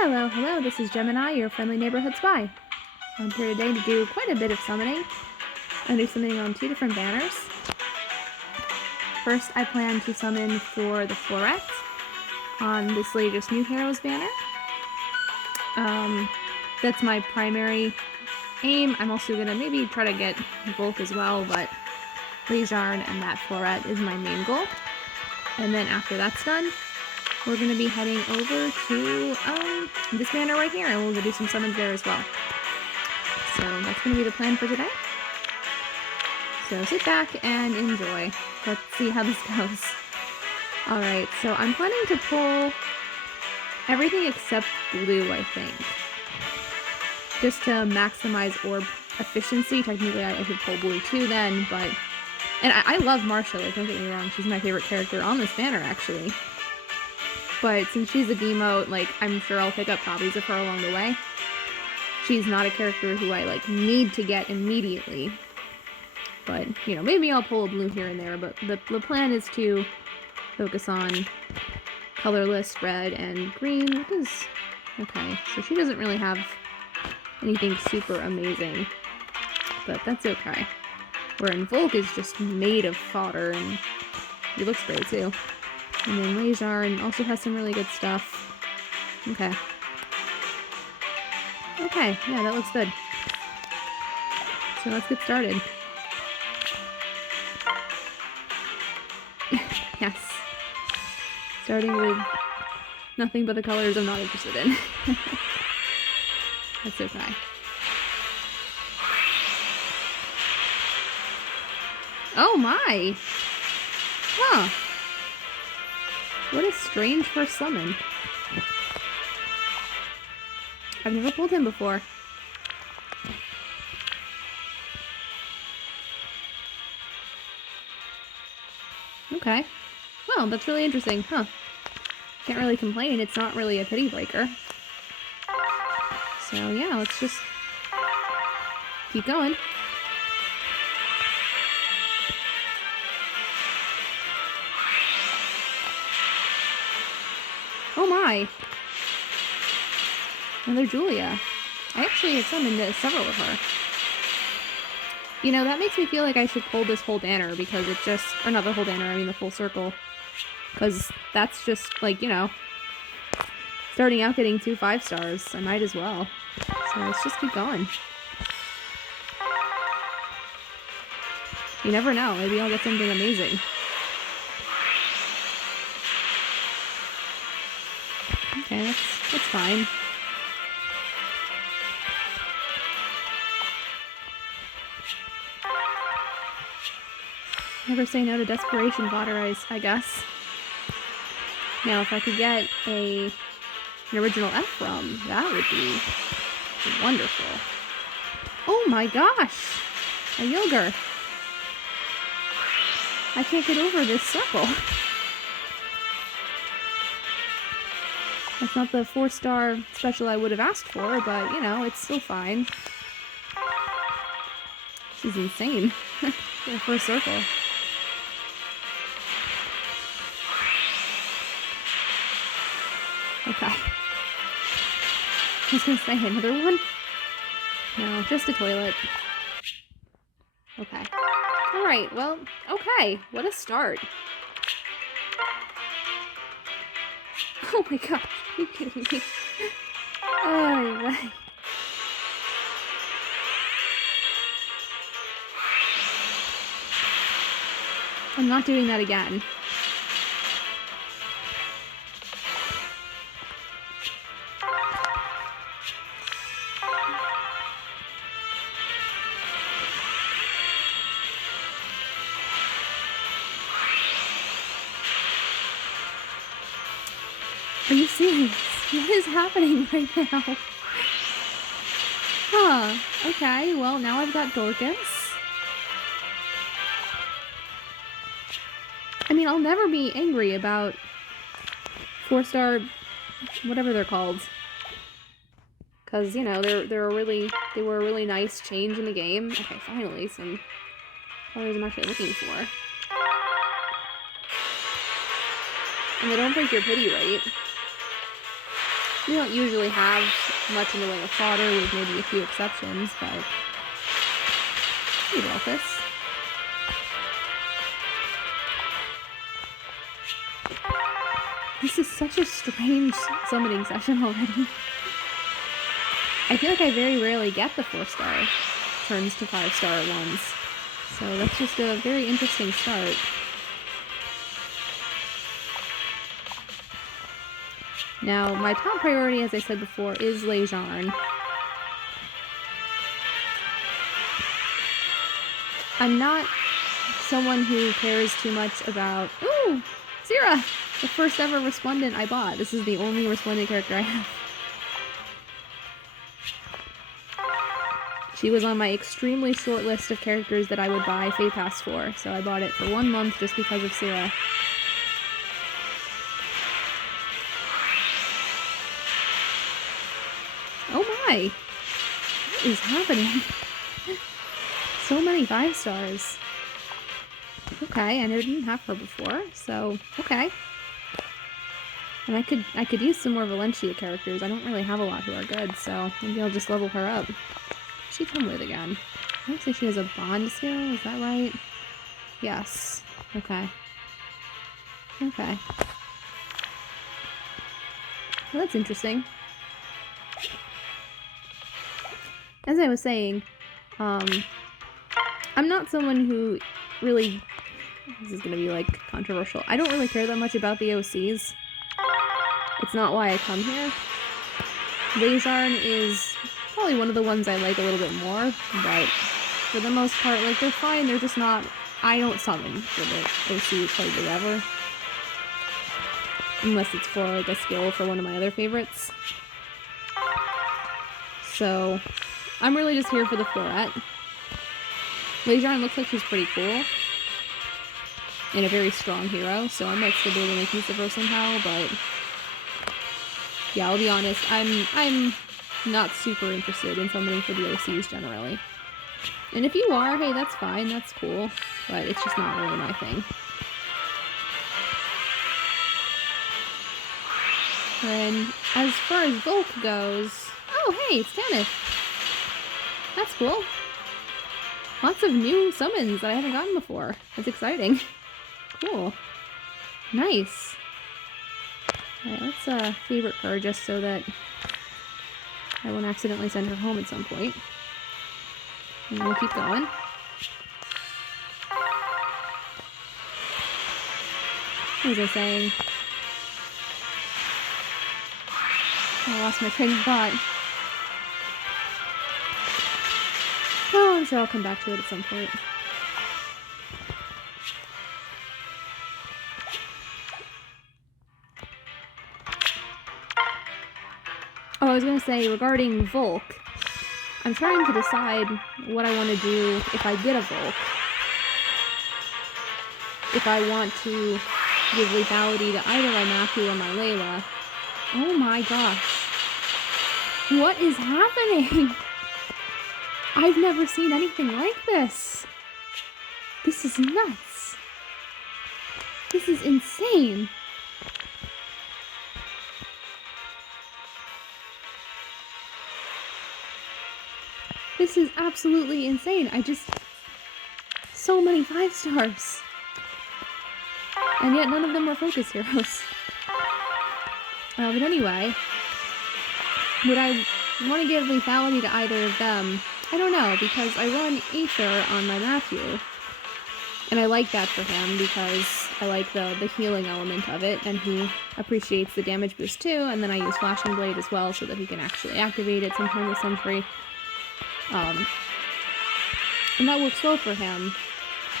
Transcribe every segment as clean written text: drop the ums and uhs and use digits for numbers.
Hello, hello, this is Gemini, your friendly neighborhood spy. I'm here today to do quite a bit of summoning. I'm going to do summoning on two different banners. First, I plan to summon for the Floret on this latest New Heroes banner. That's my primary aim. I'm also going to maybe try to get Volk as well, but Laegjarn and that Floret is my main goal. And then after that's done, we're going to be heading over to this banner right here, and we'll go do some summons there as well. So that's going to be the plan for today. So sit back and enjoy. Let's see how this goes. Alright, so I'm planning to pull everything except blue, I think. Just to maximize orb efficiency. Technically, I should pull blue too then, but... And I love Marcia, like, don't get me wrong, she's my favorite character on this banner, actually. But since she's a demote, like, I'm sure I'll pick up copies of her along the way. She's not a character who I, like, need to get immediately. But, you know, maybe I'll pull a blue here and there, but the plan is to focus on colorless red and green, which is... Okay, so she doesn't really have anything super amazing, but that's okay. Wherein Volk is just made of fodder, and he looks great too. And then Laegjarn also has some really good stuff. Okay. Okay, yeah, that looks good. So let's get started. Yes. Starting with nothing but the colors I'm not interested in. That's okay. Oh my! Huh. What a strange first summon. I've never pulled him before. Okay. Well, that's really interesting, huh? Can't really complain, it's not really a pity breaker. So yeah, let's just keep going. Oh my! Another Julia. I actually had summoned several of her. You know, that makes me feel like I should pull this whole banner because it just... Or not the whole banner, I mean the full circle. Because that's just, like, you know... Starting out getting 2 5-stars. I might as well. So let's just keep going. You never know, maybe I'll get something amazing. Okay, that's fine. Never say no to desperation, Voderice, I guess. Now, if I could get an original Emblem, that would be wonderful. Oh my gosh! A Yogurt! I can't get over this circle. That's not the 4-star special I would have asked for, but, you know, it's still fine. This is insane. For the first circle. Okay. I was gonna say another one? No, just a toilet. Okay. Alright, well, okay. What a start. Oh my gosh, are you kidding me? Oh, right. I'm not doing that again. Are you serious? What is happening right now? Huh. Okay, well, now I've got Dorcas. I mean, I'll never be angry about 4-star... whatever they're called. Because, you know, they were a really nice change in the game. Okay, finally, some colors I'm actually looking for. And they don't break your pity rate. We don't usually have much in the way of fodder, with maybe a few exceptions, but... Hey, Dolphus. This is such a strange summoning session already. I feel like I very rarely get the 4-star turns to 5-star at once. So that's just a very interesting start. Now, my top priority, as I said before, is Laegjarn. I'm not someone who cares too much about... Ooh! Zira! The first ever Resplendent I bought. This is the only Resplendent character I have. She was on my extremely short list of characters that I would buy Fate Pass for, so I bought it for 1 month just because of Zira. Oh my! What is happening? So many 5-stars. Okay, I never didn't have her before, so okay. And I could use some more Valencia characters. I don't really have a lot who are good, so maybe I'll just level her up. What's she come with again? I want to say she has a bond skill, is that right? Yes. Okay. Okay. Well, that's interesting. As I was saying, I'm not someone who really... This is gonna be, like, controversial. I don't really care that much about the OCs. It's not why I come here. Laegjarn is probably one of the ones I like a little bit more, but for the most part, like, they're fine, they're just not... I don't summon for the OCs hardly ever. Unless it's for, like, a skill for one of my other favorites. So, I'm really just here for the floret. Laegjarn looks like she's pretty cool. And a very strong hero, so I might still be able to make use of her somehow, but... Yeah, I'll be honest, I'm not super interested in summoning for the OCs generally. And if you are, hey, that's fine, that's cool. But it's just not really my thing. And as far as Volk goes... Oh, hey, it's Tanith! That's cool. Lots of new summons that I haven't gotten before. That's exciting. Cool. Nice. Alright, let's favorite her just so that I won't accidentally send her home at some point. And we'll keep going. What was I saying? I lost my train of thought. Oh, I'm sure I'll come back to it at some point. Oh, I was gonna say, regarding Volk, I'm trying to decide what I want to do if I get a Volk. If I want to give lethality to either my Matthew or my Layla. Oh my gosh. What is happening? I've never seen anything like this. This is nuts. This is insane. This is absolutely insane. So many 5-stars. And yet none of them were focus heroes. But anyway, would I want to give lethality to either of them? I don't know, because I run Aether on my Matthew. And I like that for him because I like the healing element of it, and he appreciates the damage boost too, and then I use Flashing Blade as well so that he can actually activate it sometime with Sentry. And that works well for him.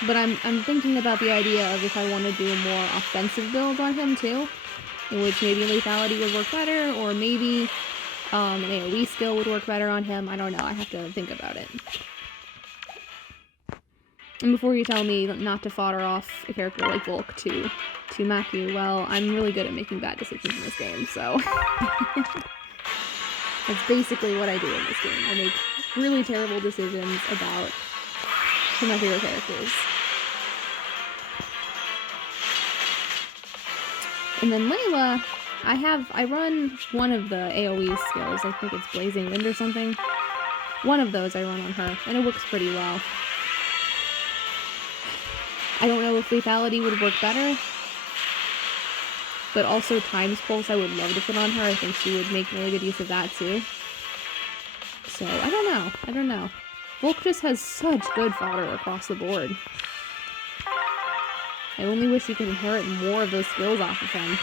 But I'm thinking about the idea of if I want to do a more offensive build on him too, in which maybe lethality would work better, or maybe an AoE skill would work better on him. I don't know, I have to think about it. And before you tell me not to fodder off a character like Volk to Matthew, well, I'm really good at making bad decisions in this game, so... That's basically what I do in this game. I make really terrible decisions about my hero characters. And then Layla, I run one of the AoE skills. I think it's Blazing Wind or something. One of those I run on her, and it works pretty well. I don't know if lethality would work better, but also Time's Pulse I would love to put on her. I think she would make really good use of that too. So, I don't know. Volk just has such good fodder across the board. I only wish you could inherit more of those skills off of him.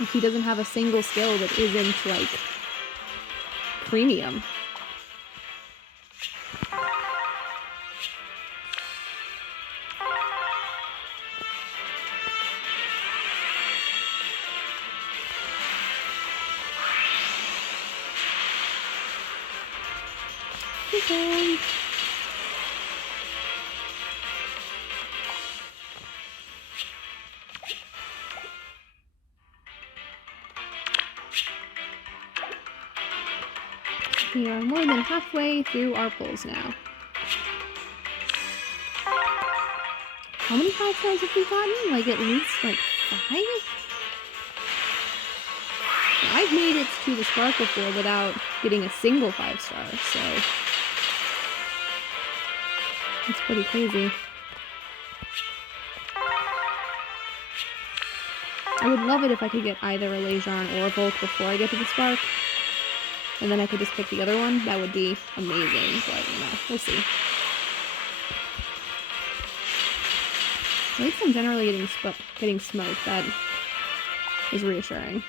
Like, he doesn't have a single skill that isn't, like, premium. Okay. We are more than halfway through our pulls now. How many 5 stars have we gotten? Like, at least, like, 5? I've made it to the Spark before without getting a single 5 star, so... It's pretty crazy. I would love it if I could get either a Laegjarn or a Volk before I get to the Spark. And then I could just pick the other one. That would be amazing, but, you know, we'll see. At least I'm generally getting smoked. That is reassuring.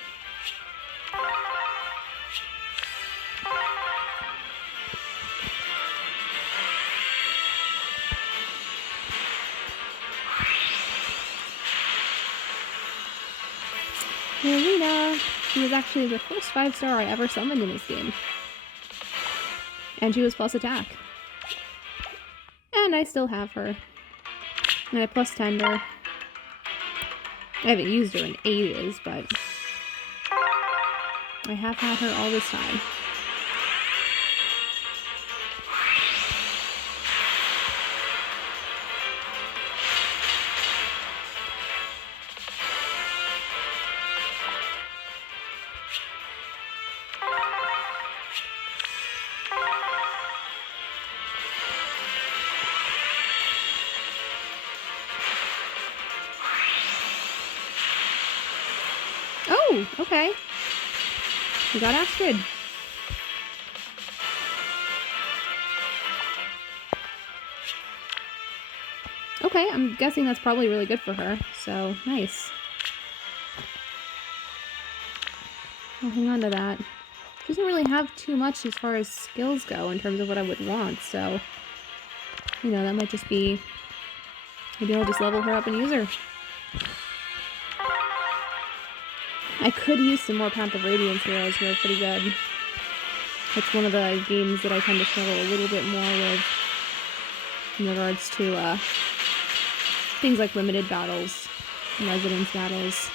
Marina! She was actually the first 5 star I ever summoned in this game. And she was plus attack. And I still have her. And I plus 10'd her. I haven't used her in ages, but I have had her all this time. Oh, okay. We got Astrid. Okay, I'm guessing that's probably really good for her, so nice. I'll hang on to that. She doesn't really have too much as far as skills go in terms of what I would want, so... You know, that might just be... Maybe I'll just level her up and use her. I could use some more Path of Radiance heroes who are pretty good. It's one of the games that I tend to struggle a little bit more with in regards to things like limited battles and residence battles.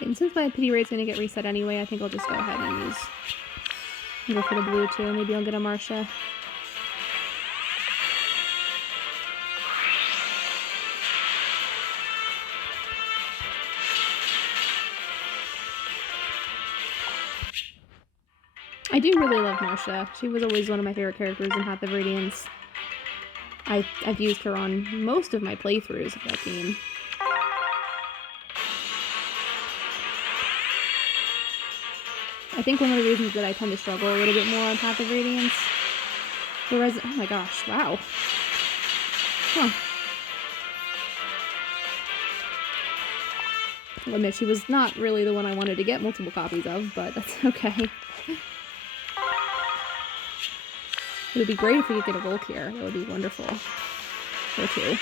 And since my pity rate's gonna get reset anyway, I think I'll just go ahead and go for the blue too. Maybe I'll get a Marcia. I do really love Marcia. She was always one of my favorite characters in Path of Radiance. I've used her on most of my playthroughs of that game. I think one of the reasons that I tend to struggle a little bit more on Path of Radiance... oh my gosh, wow. Huh. I'll admit, she was not really the one I wanted to get multiple copies of, but that's okay. It would be great if we could get a Volk here. That would be wonderful. Or two.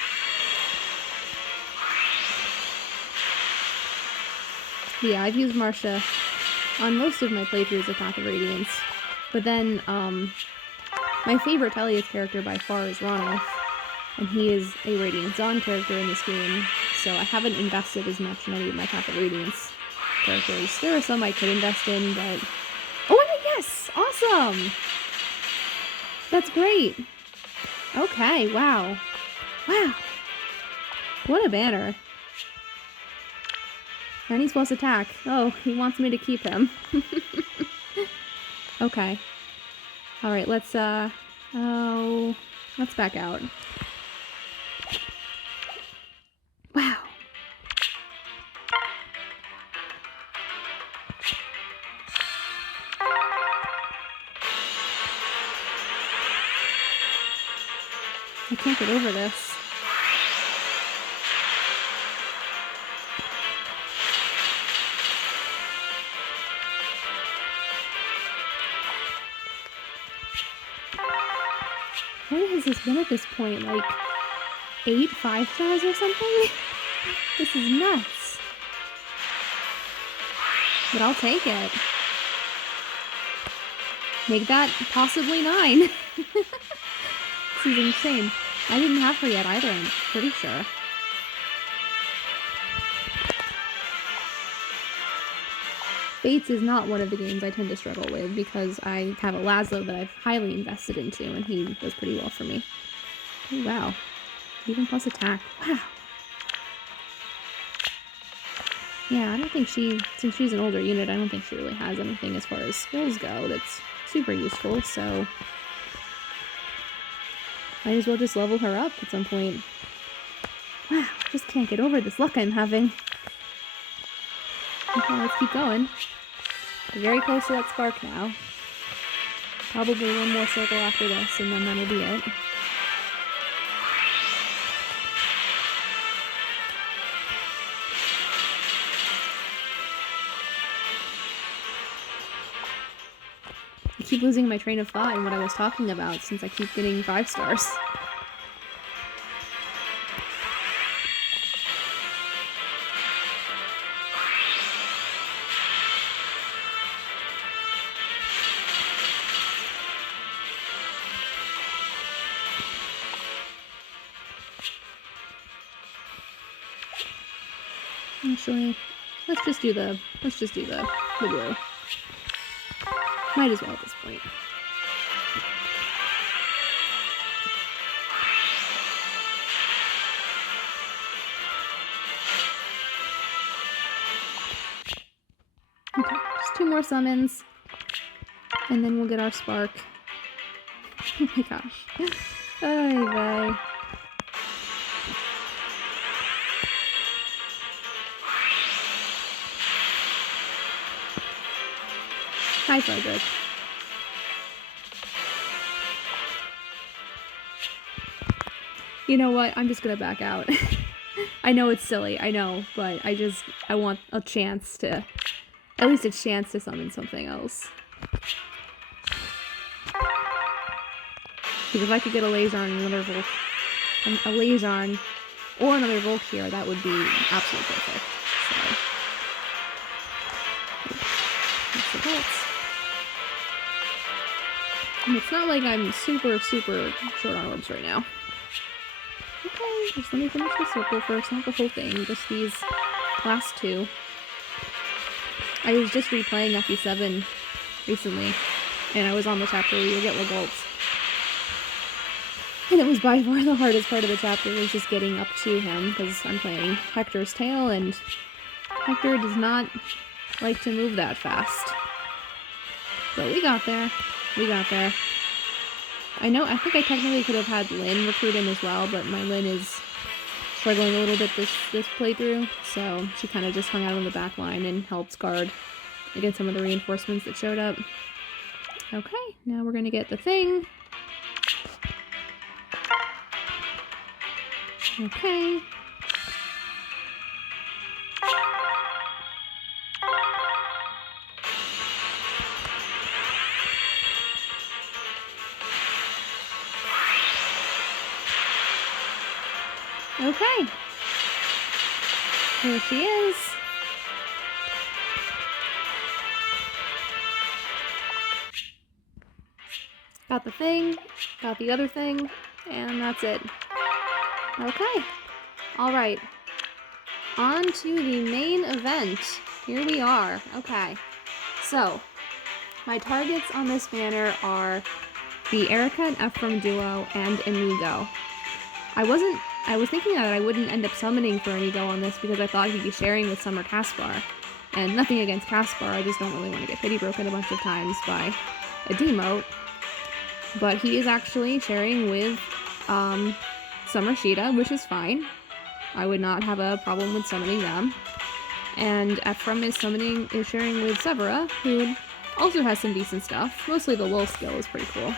Yeah, I've used Marcia on most of my playthroughs of Path of Radiance. But then, my favorite Tellius character by far is Ronolf. and he is a Radiant Dawn character in this game, so I haven't invested as much in any of my Path of Radiance characters. There are some I could invest in, but... Oh, yes! Awesome! That's great! Okay, wow. Wow! What a banner. 90 plus attack. Oh, he wants me to keep him. Okay. Alright, let's back out. Wow. I can't get over this. What has this been at this point? Like 8 5-stars or something? This is nuts. But I'll take it. Make that possibly 9. This is insane. I didn't have her yet either, I'm pretty sure. Fates is not one of the games I tend to struggle with because I have a Laszlo that I've highly invested into, and he does pretty well for me. Oh, wow. Even plus attack. Wow. Yeah, I don't think since she's an older unit, I don't think she really has anything as far as skills go that's super useful, so... might as well just level her up at some point. Wow, just can't get over this luck I'm having. Okay, let's keep going. We're very close to that spark now. Probably one more circle after this, and then that'll be it. I keep losing my train of thought in what I was talking about since I keep getting 5 stars. Actually, let's just do the blue. Might as well at this point. Okay, just 2 more summons, and then we'll get our spark. Oh my gosh. Ay vey. Hi, Frederick. You know what? I'm just gonna back out. I know it's silly, I know, but I want a chance to, at least a chance to summon something else. Because if I could get a Laegjarn and another Volk, a Laegjarn or another Volk here, that would be absolutely perfect. So, that's the bolts. And it's not like I'm super short on orbs right now. Okay, just let me finish the circle first, not the whole thing, just these last 2. I was just replaying FE7 recently, and I was on the chapter where you get Laegults. And it was by far the hardest part of the chapter, was just getting up to him, because I'm playing Hector's Tale, and Hector does not like to move that fast. But we got there. We got there. I think I technically could have had Lynn recruit him as well, but my Lynn is struggling a little bit this playthrough, so she kind of just hung out on the back line and helped guard against some of the reinforcements that showed up. Okay, now we're gonna get the thing. Okay. Okay. Here she is. Got the thing, got the other thing, and that's it. Okay. Alright. On to the main event. Here we are. Okay. So, my targets on this banner are the Erica and Ephraim duo and Inigo. I was thinking that I wouldn't end up summoning for Inigo on this because I thought he'd be sharing with Summer Caspar. And nothing against Caspar, I just don't really want to get pity broken a bunch of times by a demote. But he is actually sharing with Summer Sheeta, which is fine. I would not have a problem with summoning them. And Ephraim is sharing with Severa, who also has some decent stuff. Mostly the lull skill is pretty cool.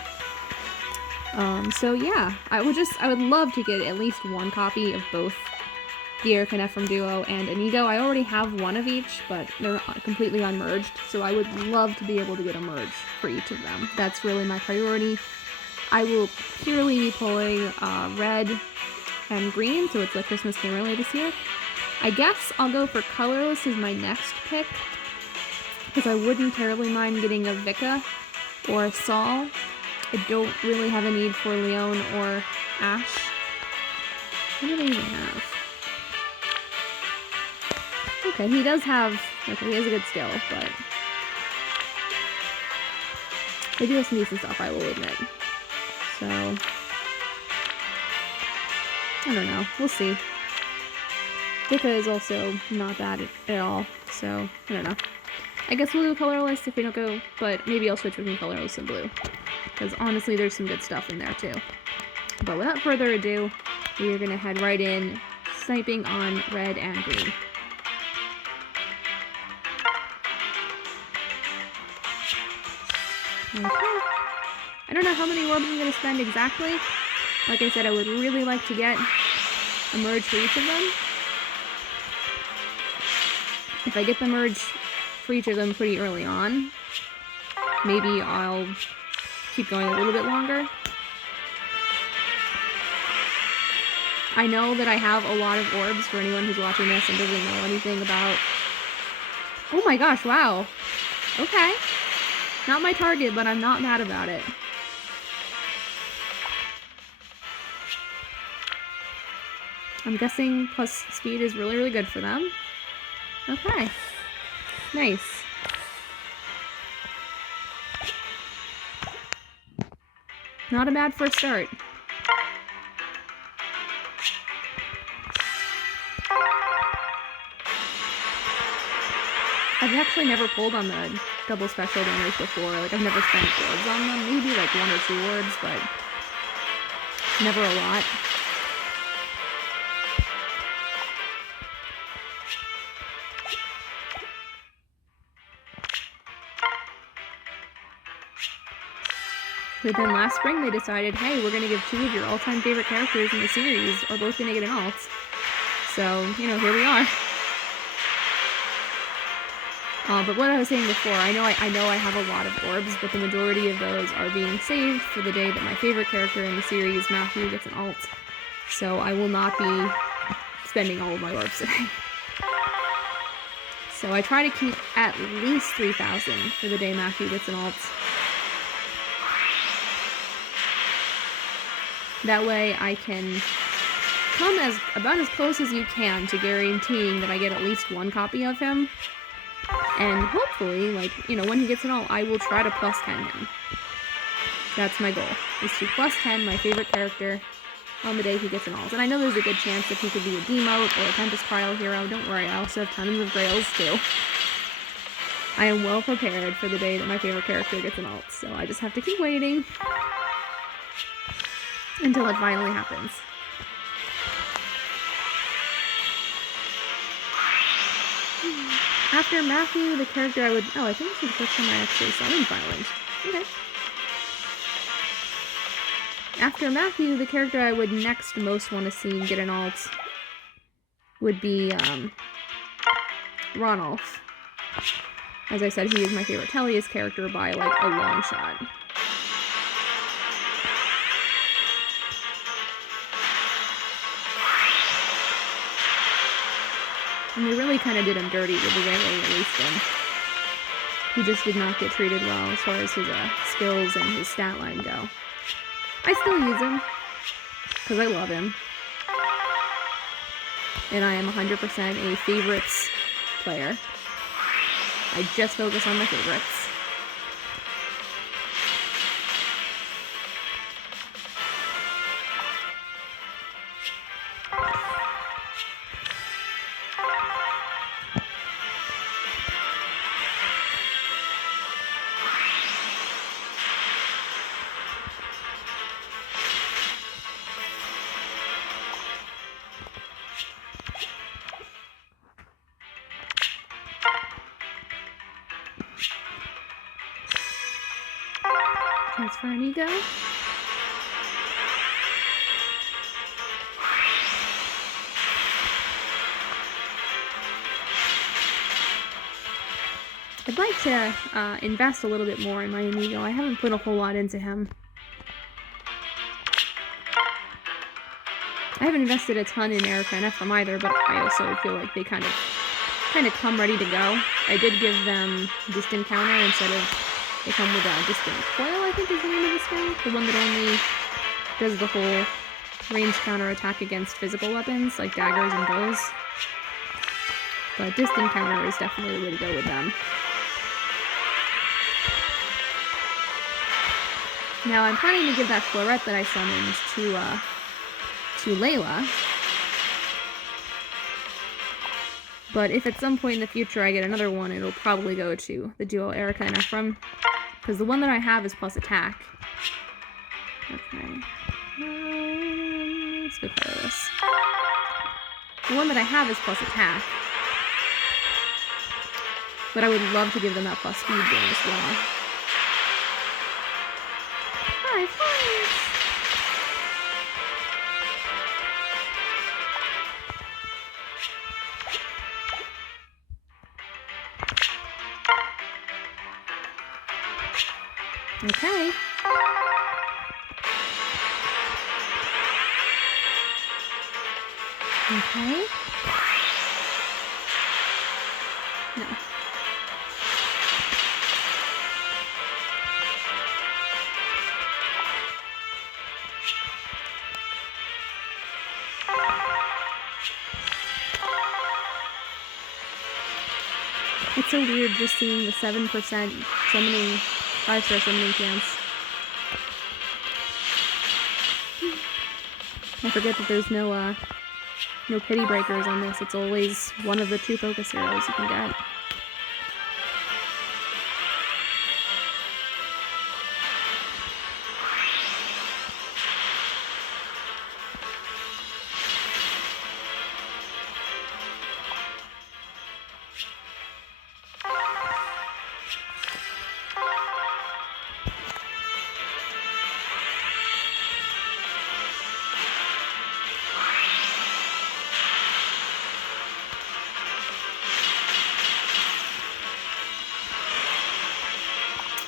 So yeah, I would love to get at least one copy of both the Eric and Ephraim duo and Inigo. I already have one of each, but they're completely unmerged, so I would love to be able to get a merge for each of them. That's really my priority. I will purely be pulling red and green, so it's like Christmas Camerally this year. I guess I'll go for colorless as my next pick, because I wouldn't terribly mind getting a Vika or a Saul. I don't really have a need for Leon or Ash. What do they even have? Okay, he has a good skill, but they do have some decent stuff, I will admit. So, I don't know. We'll see. Vika is also not bad at all, so I don't know. I guess we'll do colorless if we don't go, but maybe I'll switch between colorless and blue. Because honestly, there's some good stuff in there too. But without further ado, we are going to head right in, sniping on red and green. Okay. I don't know how many orbs I'm going to spend exactly. Like I said, I would really like to get a merge for each of them. If I get the merge for each of them pretty early on, maybe I'll keep going a little bit longer. I know that I have a lot of orbs for anyone who's watching this and doesn't know anything about... Oh my gosh, wow. Okay. Not my target, but I'm not mad about it. I'm guessing plus speed is really, really good for them. Okay. Nice. Not a bad first start. I've actually never pulled on the double special banners before. Like, I've never spent orbs on them. Maybe like 1 or 2 orbs, but never a lot. But then last spring they decided, hey, we're going to give 2 of your all-time favorite characters in the series are both going to get an alt. So, you know, here we are. But what I was saying before, I know I have a lot of orbs, but the majority of those are being saved for the day that my favorite character in the series, Matthew, gets an alt. So I will not be spending all of my orbs today. So I try to keep at least 3,000 for the day Matthew gets an alt. That way I can come about as close as you can to guaranteeing that I get at least 1 copy of him. And hopefully, like, you know, when he gets an alt, I will try to plus 10 him. That's my goal, is to plus 10 my favorite character on the day he gets an alt. And I know there's a good chance that he could be a demote or a Tempest Trial hero. Don't worry, I also have tons of grails too. I am well prepared for the day that my favorite character gets an alt, so I just have to keep waiting until it finally happens. After Matthew, the character I would... Oh, I think this is the first time I actually saw him violent. Okay. After Matthew, the character I would next most want to see get an alt would be, Ronolf. As I said, he is my favorite Tellius character by, like, a long shot. And they really kind of did him dirty with the way they released him. He just did not get treated well as far as his skills and his stat line go. I still use him, because I love him. and I am 100% a favorites player. I just focus on my favorites. Transfer an ego. I'd like to invest a little bit more in my amigo. I haven't put a whole lot into him. I haven't invested a ton in Erica and Ephraim either, but I also feel like they kind of come ready to go. I did give them distant counter instead of they come with a distant coil, I think is the name of this thing. The one that only does the whole range counter attack against physical weapons, like daggers and bows. But distant counter is definitely the way to go with them. Now I'm planning to give that floret that I summoned to Layla. But if at some point in the future I get another one, it'll probably go to the duo Erica and Ephraim. Because the one that I have is plus attack. Okay. Let's go color this. The one that I have is plus attack. But I would love to give them that plus speed gain as well. 5 points! Okay. Okay. No. It's so weird just seeing the 7% summoning 5-star summoning chance. I forget that there's no pity breakers on this. It's always one of the 2 focus heroes you can get.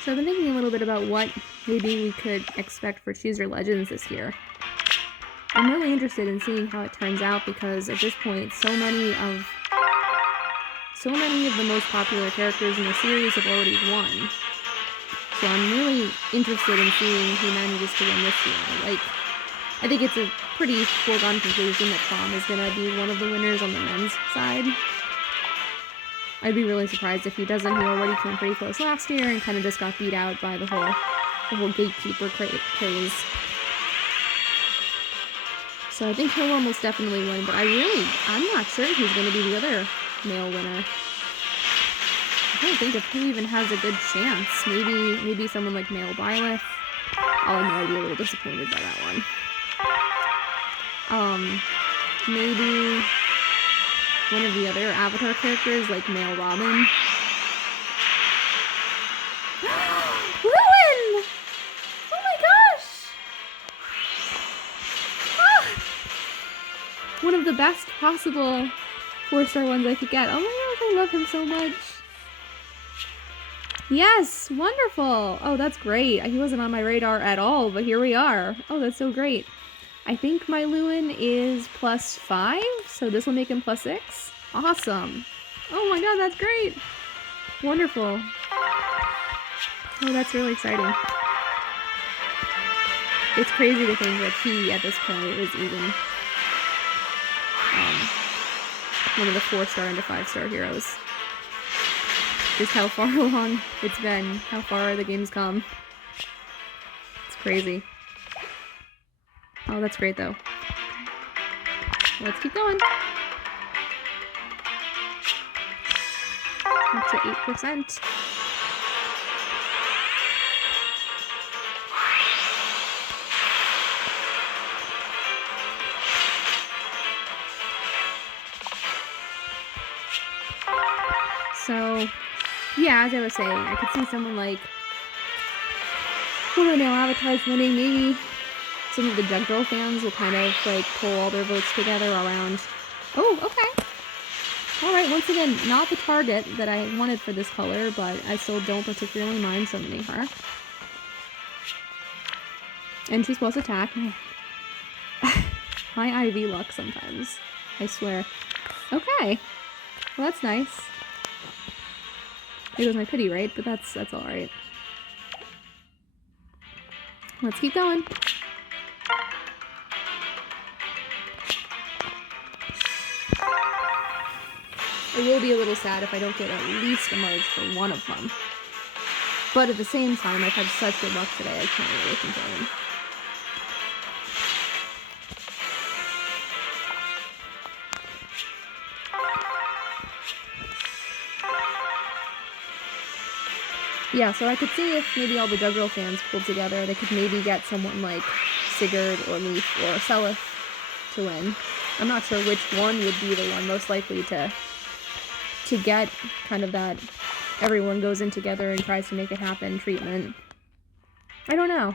So I've been thinking a little bit about what maybe we could expect for Choose Your Legends this year. I'm really interested in seeing how it turns out because at this point, so many of the most popular characters in the series have already won. So I'm really interested in seeing who manages to win this year. Like, I think it's a pretty foregone conclusion that Crom is going to be one of the winners on the men's side. I'd be really surprised if he doesn't. He already came pretty close last year and kind of just got beat out by the whole gatekeeper craze. So I think he'll almost definitely win, but I'm not sure who's going to be the other male winner. I don't think if he even has a good chance. Maybe someone like Male Byleth. I'll be a little disappointed by that one. Maybe one of the other Avatar characters, like Male Robin. Ruin! Oh my gosh! Ah! One of the best possible 4-star ones I could get. Oh my gosh, I love him so much. Yes, wonderful. Oh, that's great. He wasn't on my radar at all, but here we are. Oh, that's so great. I think my Lewin is +5, so this will make him +6. Awesome. Oh my god, that's great. Wonderful. Oh, that's really exciting. It's crazy to think that he, at this point, is even one of the 4-star into 5-star heroes. Just how far along it's been, how far the game's come. It's crazy. Oh, that's great though. Let's keep going. Up to 8%. So, yeah, as I was saying, I could see someone like, I don't know, Avatar's winning. Maybe some of the Jug Girl fans will kind of like pull all their votes together around. Oh, okay. Alright, once again, not the target that I wanted for this color, but I still don't particularly mind summoning her. And she's supposed to attack. My IV luck sometimes. I swear. Okay. Well, that's nice. It was my pity, right? But that's alright. Let's keep going. It will be a little sad if I don't get at least a merge for one of them. But at the same time, I've had such good luck today, I can't really complain. Yeah, so I could see if maybe all the Jug Girl fans pulled together, they could maybe get someone like Sigurd or Leaf or Selith to win. I'm not sure which one would be the one most likely to get kind of that everyone goes in together and tries to make it happen treatment. I don't know.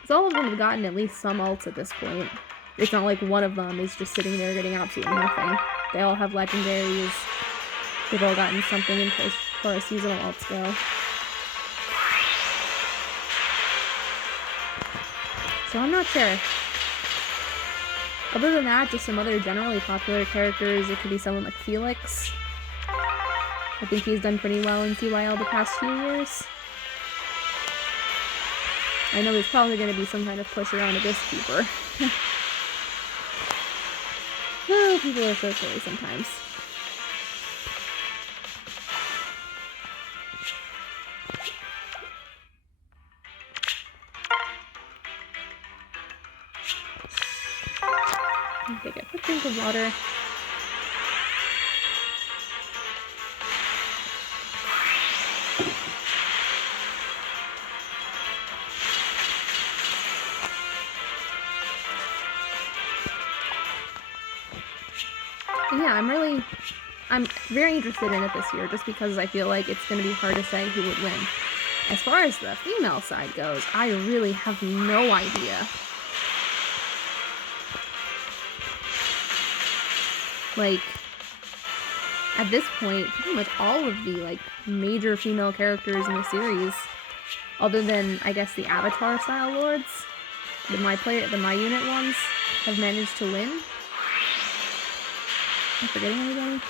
Because all of them have gotten at least some ults at this point. It's not like one of them is just sitting there getting absolutely nothing. They all have legendaries. They've all gotten something in place for a seasonal ults go. So I'm not sure. Other than that, just some other generally popular characters. It could be someone like Felix. I think he's done pretty well in CYL the past few years. I know there's probably going to be some kind of push around a Beastkeeper. Oh, people are so silly sometimes. Take a quick drink of water. Yeah, I'm very interested in it this year just because I feel like it's going to be hard to say who would win. As far as the female side goes, I really have no idea. Like, at this point, pretty much all of the, like, major female characters in the series, other than, I guess, the Avatar style lords, the my unit ones, have managed to win. Am I forgetting anybody?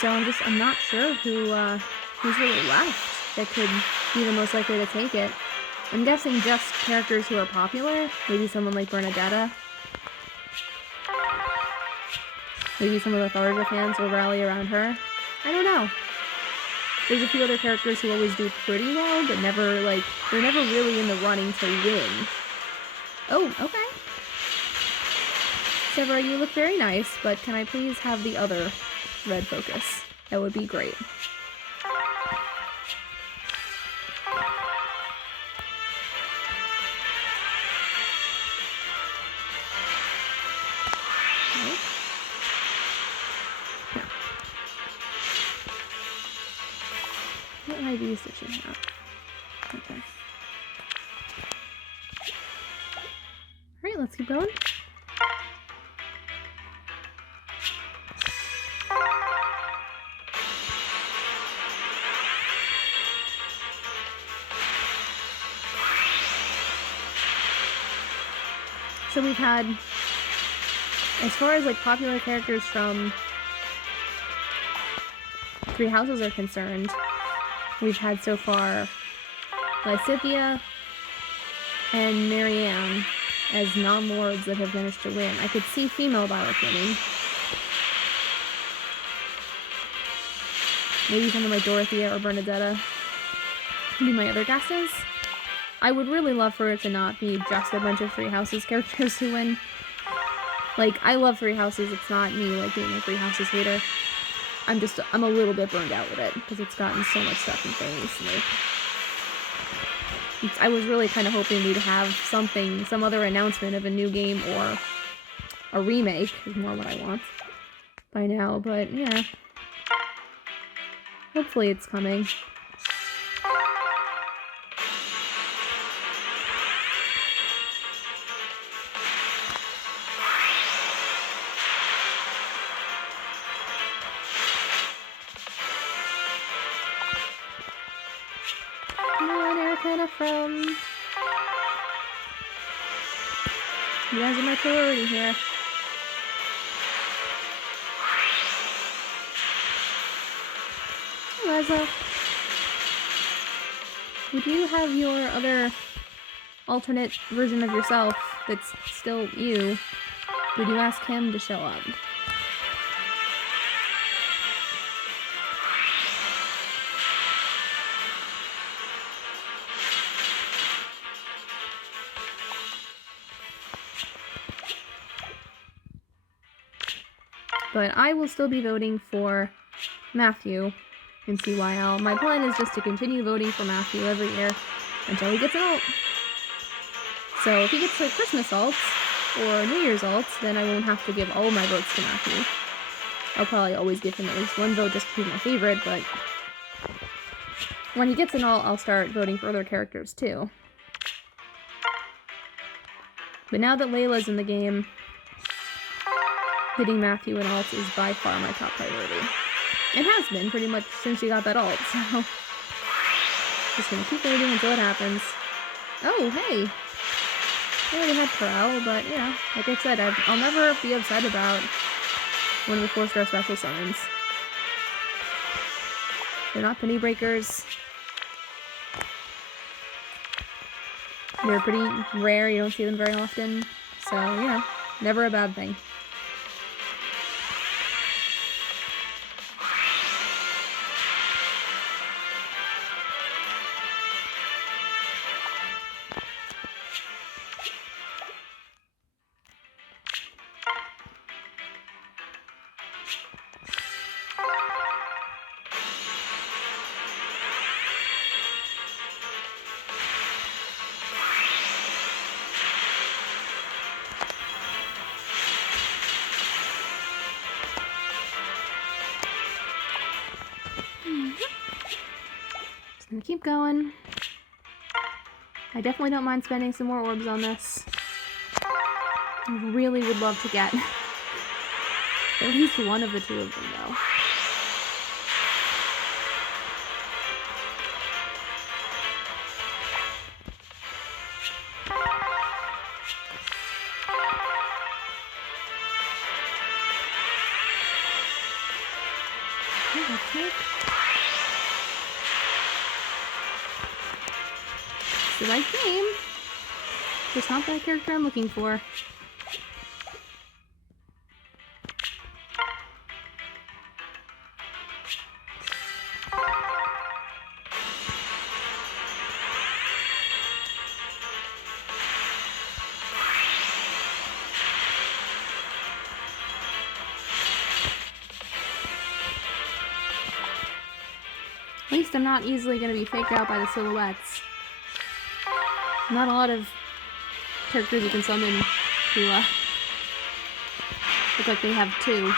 So I'm not sure who's really left that could be the most likely to take it. I'm guessing just characters who are popular. Maybe someone like Bernadetta. Maybe some of the Tharja fans will rally around her. I don't know. There's a few other characters who always do pretty well, but never, like, they're never really in the running to win. Oh, okay. Severa, you look very nice, but can I please have the other red focus? That would be great. Okay. No. What IVs does she have? Okay. Alright, let's keep going. So we've had, as far as like popular characters from three houses are concerned, we've had so far Lysithea and Marianne as non-lords that have managed to win. I could see female Violet winning. Maybe someone like Dorothea or Bernadetta would be my other guesses. I would really love for it to not be just a bunch of Three Houses characters who win. Like, I love Three Houses, it's not me, like, being a Three Houses hater. I'm a little bit burned out with it, because it's gotten so much stuff in things recently. I was really kind of hoping we'd have something, some other announcement of a new game or a remake, is more what I want by now, but yeah. Hopefully it's coming. From you guys are my priority here. Liza, would you have your other alternate version of yourself that's still you? Would you ask him to show up? But I will still be voting for Matthew in CYL. My plan is just to continue voting for Matthew every year until he gets an alt. So if he gets a Christmas alt or New Year's alt, then I won't have to give all my votes to Matthew. I'll probably always give him at least one vote just to be my favorite, but when he gets an alt, I'll start voting for other characters too. But now that Layla's in the game, hitting Matthew and alt is by far my top priority. It has been pretty much since she got that alt, so just gonna keep waiting until it happens. Oh, hey! I already had Corral, but you know, like I said, I'll never be upset about one of the 4-star special summons. They're not penny breakers. They're pretty rare, you don't see them very often, so you know, never a bad thing. Keep going. I definitely don't mind spending some more orbs on this. I really would love to get at least one of the two of them, though. Okay, that's it. The right game. Just not that character I'm looking for. At least I'm not easily going to be faked out by the silhouettes. Not a lot of characters you can summon who look like they have two.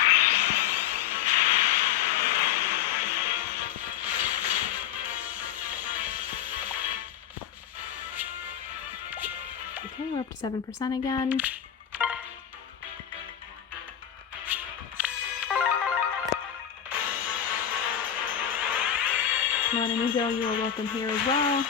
Okay, we're up to 7% again. Come on, Inigo, you are welcome here as well.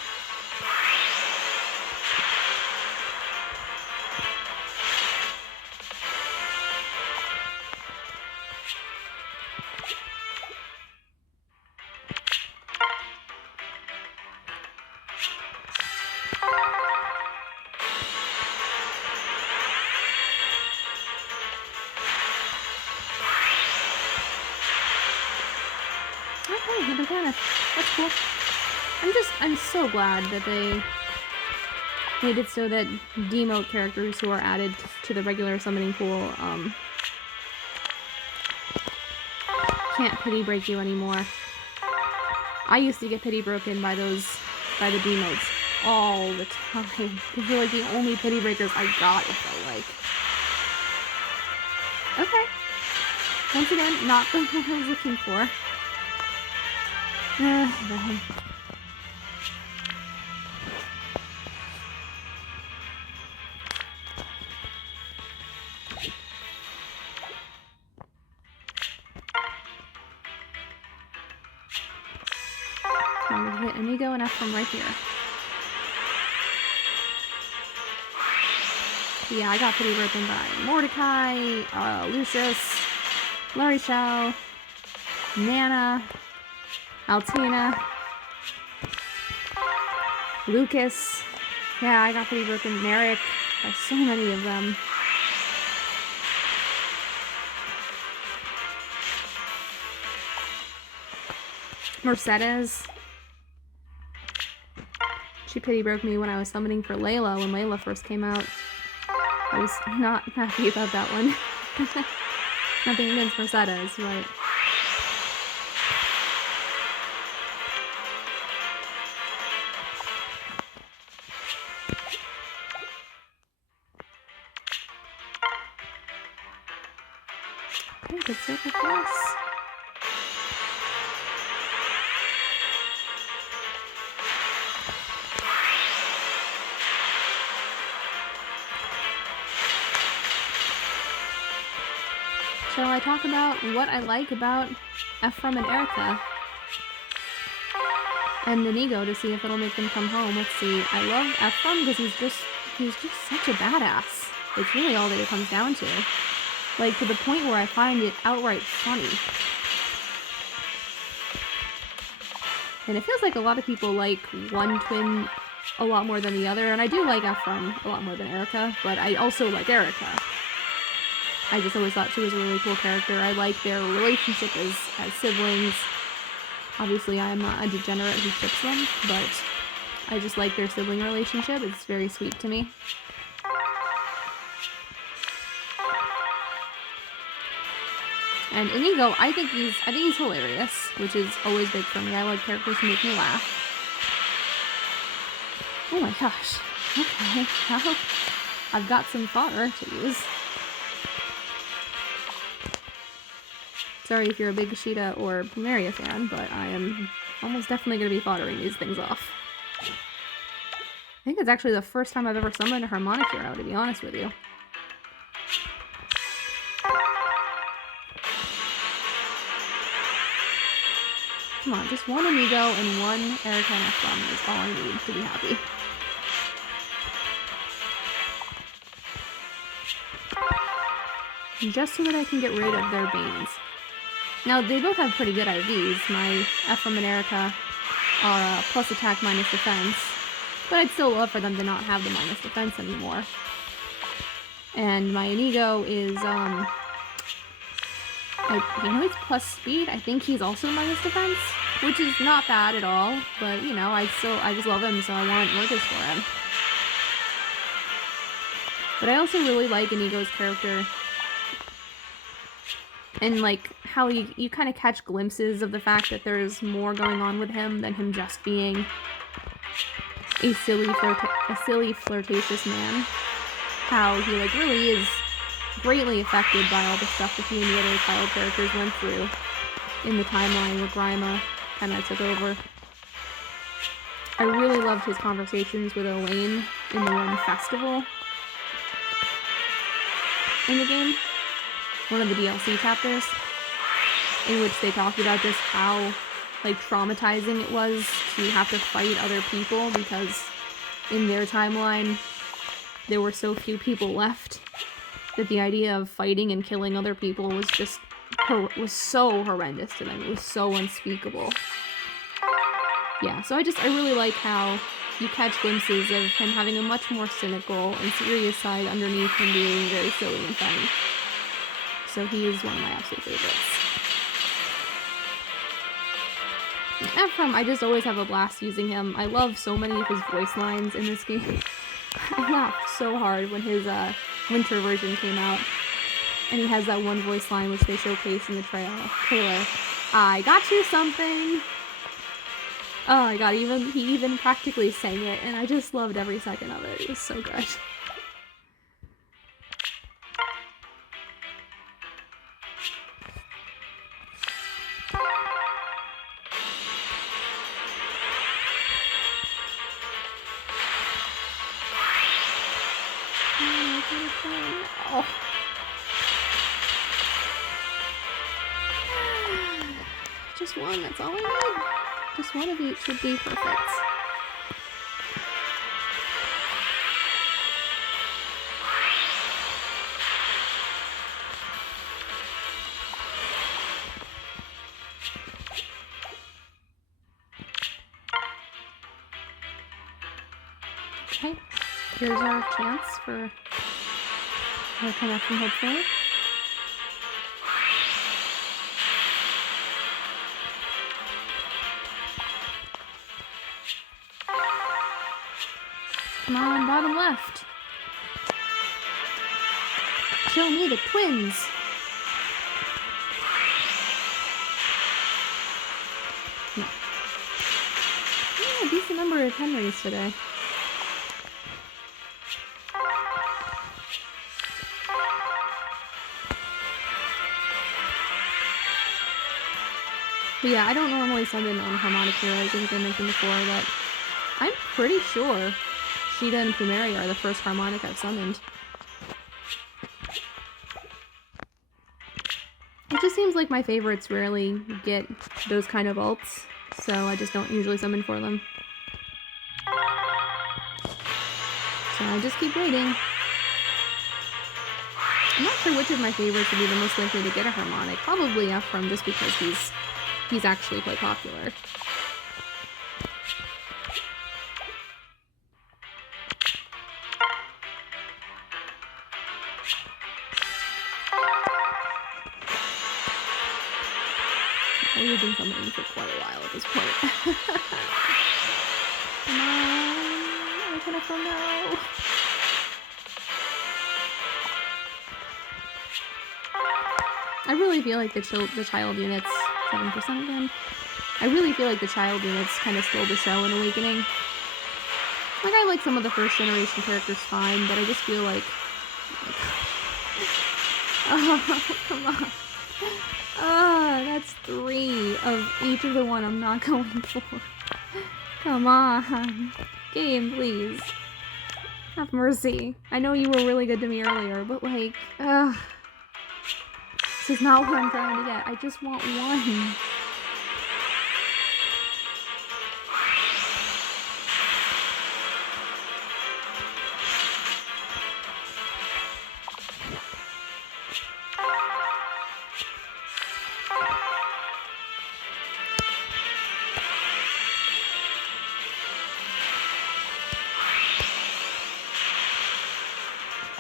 Oh, another Vanish. That's cool. I'm so glad that they made it so that demote characters who are added to the regular summoning pool, can't pity break you anymore. I used to get pity broken by the demotes all the time. Those were like the only pity breakers I got, it felt like. Okay. Once again, not the one I was looking for. Right. I'm gonna hit Inigo and F from right here. Yeah, I got pretty broken by Mordecai, Lucius, Larishao, Nana, Altina, Lucas. Yeah, I got pretty broken. Merrick. There's so many of them. Mercedes. She pity broke me when I was summoning for Layla when Layla first came out. I was not happy about that one. Nothing against Mercedes, but... Okay, good circle plus. Shall I talk about what I like about Ephraim and Erica? And Inigo to see if it'll make them come home. Let's see. I love Ephraim because he's just such a badass. It's really all that it comes down to. Like, to the point where I find it outright funny. And it feels like a lot of people like one twin a lot more than the other, and I do like Ephraim a lot more than Erica, but I also like Erica. I just always thought she was a really cool character. I like their relationship as siblings. Obviously, I am not a degenerate who ships them, but I just like their sibling relationship. It's very sweet to me. And Inigo, I think he's hilarious, which is always big for me. I like characters who make me laugh. Oh my gosh. Okay, now I've got some fodder to use. Sorry if you're a big Sheeta or Plumeria fan, but I am almost definitely going to be foddering these things off. I think it's actually the first time I've ever summoned a Harmonic Hero, to be honest with you. Come on, just one Inigo and one Erica and Ephraim is all I need to be happy. Just so that I can get rid of their Banes. Now, they both have pretty good IVs. My Ephraim and Erica are plus attack minus defense, but I'd still love for them to not have the minus defense anymore. And my Inigo is, you know, it's plus speed. I think he's also minus defense, which is not bad at all, but, you know, I just love him, so I want Mortis for him. But I also really like Inigo's character, and, like, how you kind of catch glimpses of the fact that there's more going on with him than him just being a silly, flirtatious man. How he, like, really is greatly affected by all the stuff that he and the other child characters went through in the timeline where Grima kind of took over. I really loved his conversations with Elaine in the one festival in the game. One of the DLC chapters, in which they talked about just how, like, traumatizing it was to have to fight other people because in their timeline there were so few people left that the idea of fighting and killing other people was just was so horrendous to them. It was so unspeakable. Yeah, so I really like how you catch glimpses of him having a much more cynical and serious side underneath him being very silly and funny. So he is one of my absolute favorites. Emblem, I just always have a blast using him. I love so many of his voice lines in this game. I laughed so hard when his winter version came out. And he has that one voice line which they showcase in the trailer. I got you something! Oh my god, he even practically sang it, and I just loved every second of it. It was so good. Oh. Just one, that's all I need. Just one of each would be perfect. Okay, here's our chance for our connection, hopefully. Come on, bottom left. Show me the twins. No. Yeah, a decent number of Henrys today. But yeah, I don't normally summon on harmonic heroes, I think I mentioned before, but I'm pretty sure Sheeta and Primary are the first harmonic I've summoned. It just seems like my favorites rarely get those kind of ults, so I just don't usually summon for them. So I just keep waiting. I'm not sure which of my favorites would be the most likely to get a harmonic. Probably Ephraim, just because he's actually quite popular. We've been summoning for quite a while at this point. Come on! I can Ephraim now! I really feel like the child units, 7% again. I really feel like the child units kind of stole the show in Awakening. Like, I like some of the first generation characters fine, but I just feel like... Oh, come on. Ah, that's 3 of each of the one I'm not going for. Come on. Game, please. Have mercy. I know you were really good to me earlier, but like, this is not what I'm trying to get. I just want one.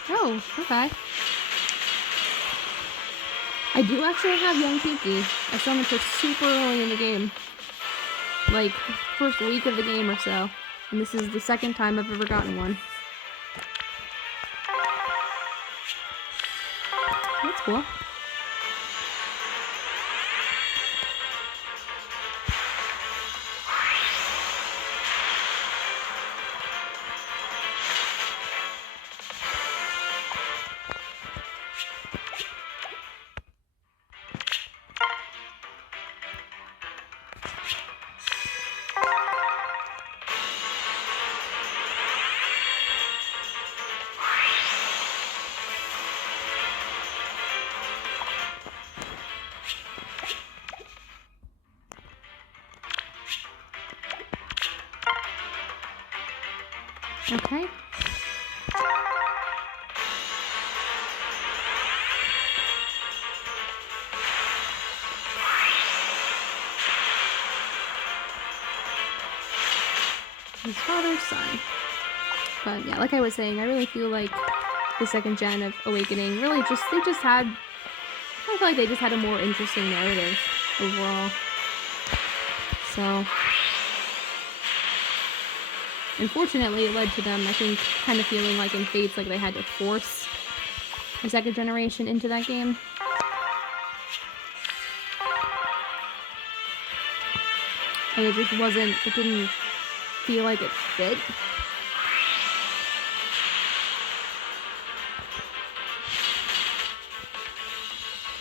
Oh, okay. I do actually have Young Kiki. I summoned her super early in the game. Like, first week of the game or so. And this is the second time I've ever gotten one. That's cool. Okay. His father's son. But yeah, like I was saying, I really feel like the second gen of Awakening really I feel like they just had a more interesting narrative overall. So, unfortunately, it led to them, I think, kind of feeling like in Fates, like they had to force a second generation into that game. And it just wasn't, it didn't feel like it fit.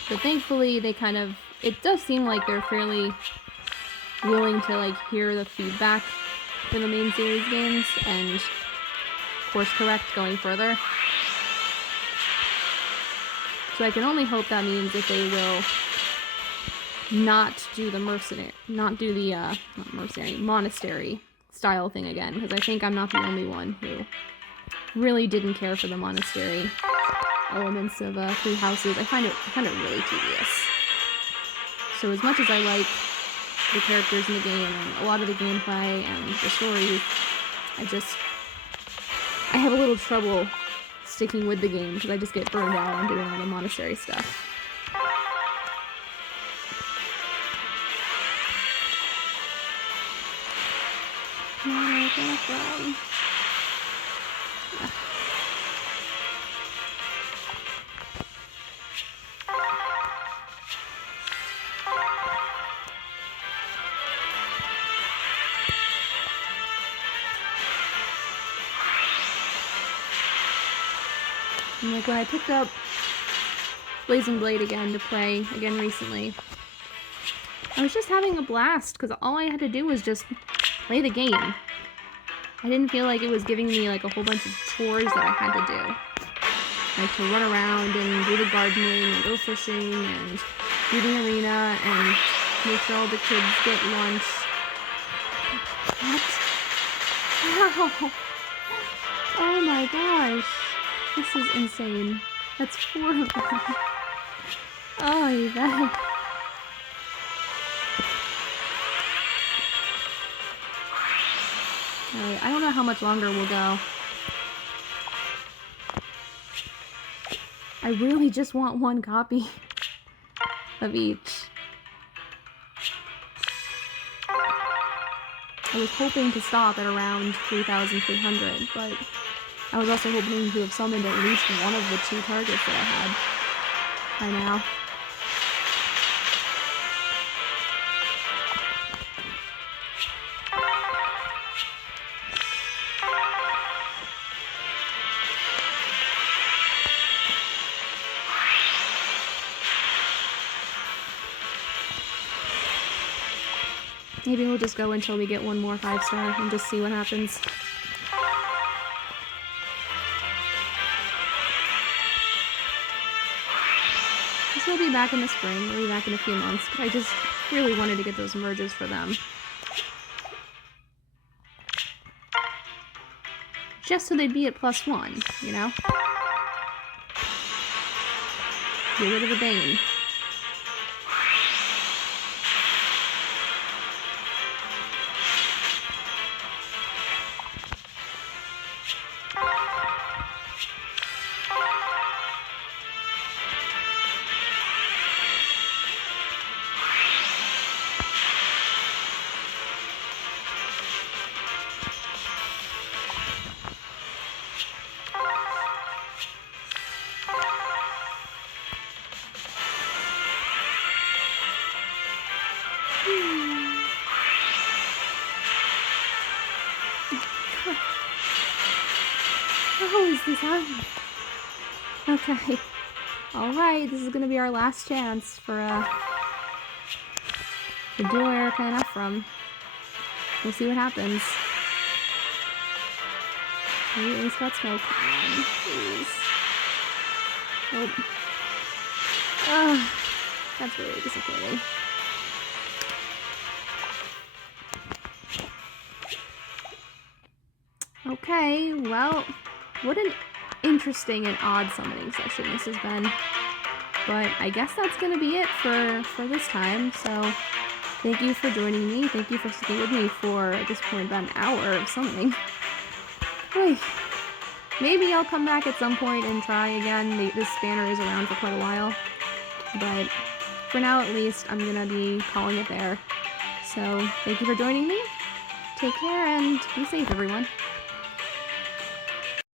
But thankfully, they kind of, it does seem like they're fairly willing to, like, hear the feedback for the main series games and course correct going further. So I can only hope that means that they will not do the monastery style thing again, because I think I'm not the only one who really didn't care for the monastery elements of 3 Houses. I find it really tedious. So as much as I like the characters in the game and a lot of the gameplay and the story, I have a little trouble sticking with the game because I just get burned out on doing all the monastery stuff. And like when I picked up Blazing Blade again to play again recently, I was just having a blast because all I had to do was just play the game. I didn't feel like it was giving me like a whole bunch of chores that I had to do. Like to run around and do the gardening and go fishing and do the arena and make sure all the kids get lunch. What? Ow! Oh my gosh. This is insane. That's 4 of them. Oh, you bet. Alright, I don't know how much longer we'll go. I really just want 1 copy of each. I was hoping to stop at around 3,300, but I was also hoping to have summoned at least one of the 2 targets that I had by now. Maybe we'll just go until we get 1 more 5-star and just see what happens. We'll be back in the spring, we'll be back in a few months, but I just really wanted to get those merges for them. Just so they'd be at +1, you know? Get rid of the Bane. How is this happening? Okay. Alright, this is gonna be our last chance for duo Erica and Ephraim. We'll see what happens. Maybe Ace got smoke. Come on, please. Nope. Ugh. That's really disappointing. Okay, well, what an interesting and odd summoning session this has been. But I guess that's gonna be it for this time, so thank you for joining me. Thank you for sticking with me for, at this point, about an hour of summoning. Wait. Maybe I'll come back at some point and try again. This banner is around for quite a while. But for now, at least, I'm gonna be calling it there. So thank you for joining me. Take care and be safe, everyone.